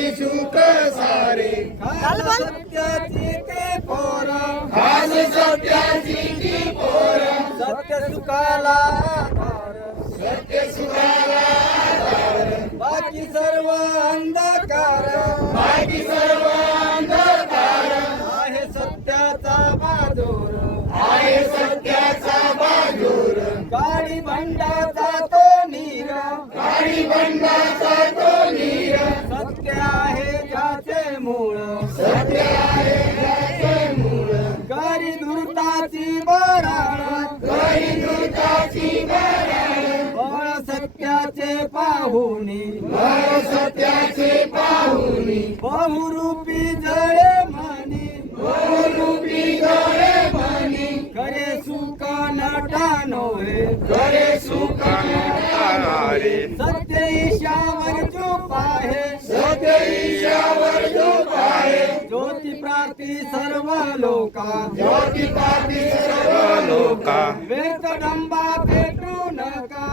दुःखाची सुख सारे सत्याची ती पोर आज सत्याची ती पोर सत्य सुखाला आधार सत्य सुखाला आधार बाकी सर्व अंधकार बाकी सर्व अंधकार आहे सत्याचा बाजूर आहे सत्याचा बाजूर गाडी भंडाचा तो नीर काळी बंडाचा तो नीर सत्य आहे ज्याचे मूळ सत्य आहे त्याचे मूळ गाडी धूर्ताची बराळ करी दुःखाची मरण बळ सत्याचे पाहुणी बळ सत्याचे पाहुनी बहुरूपी जळे म्हणी बहुरूपी गळे म्हणी खरे सुख नटानोहे करे सुख नटारे सत्य ईशावर चूप आहे सत्य ईशावर झोप आहे ज्योती प्राप्ती सर्व लोका ज्योती पाती सर्व लोका वेद डंबा पेटू नका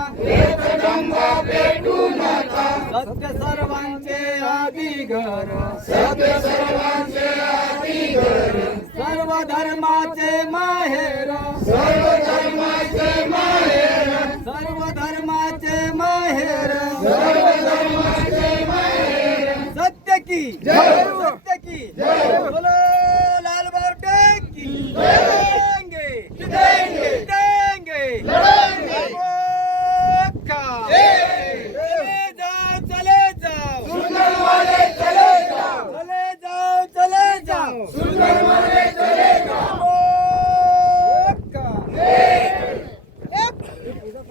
डंबा पेटू नका सत्य सर्वांचे आदी घर सत्य सर्वांचे आदी घर सर्व धर्माचे माहेर सर्व धर्माचे माहेर सर्व धर्माचे माहेर सर्व धर्माचे माहेर सत्य की जय. सत्य की जय. बोलो लाल बावटे की जय. जितेंगे जितेंगे लढेंगे. अबोक्का. जय. चले जाओ सुंदर वाले चले जाओ चले जाओ सुंदर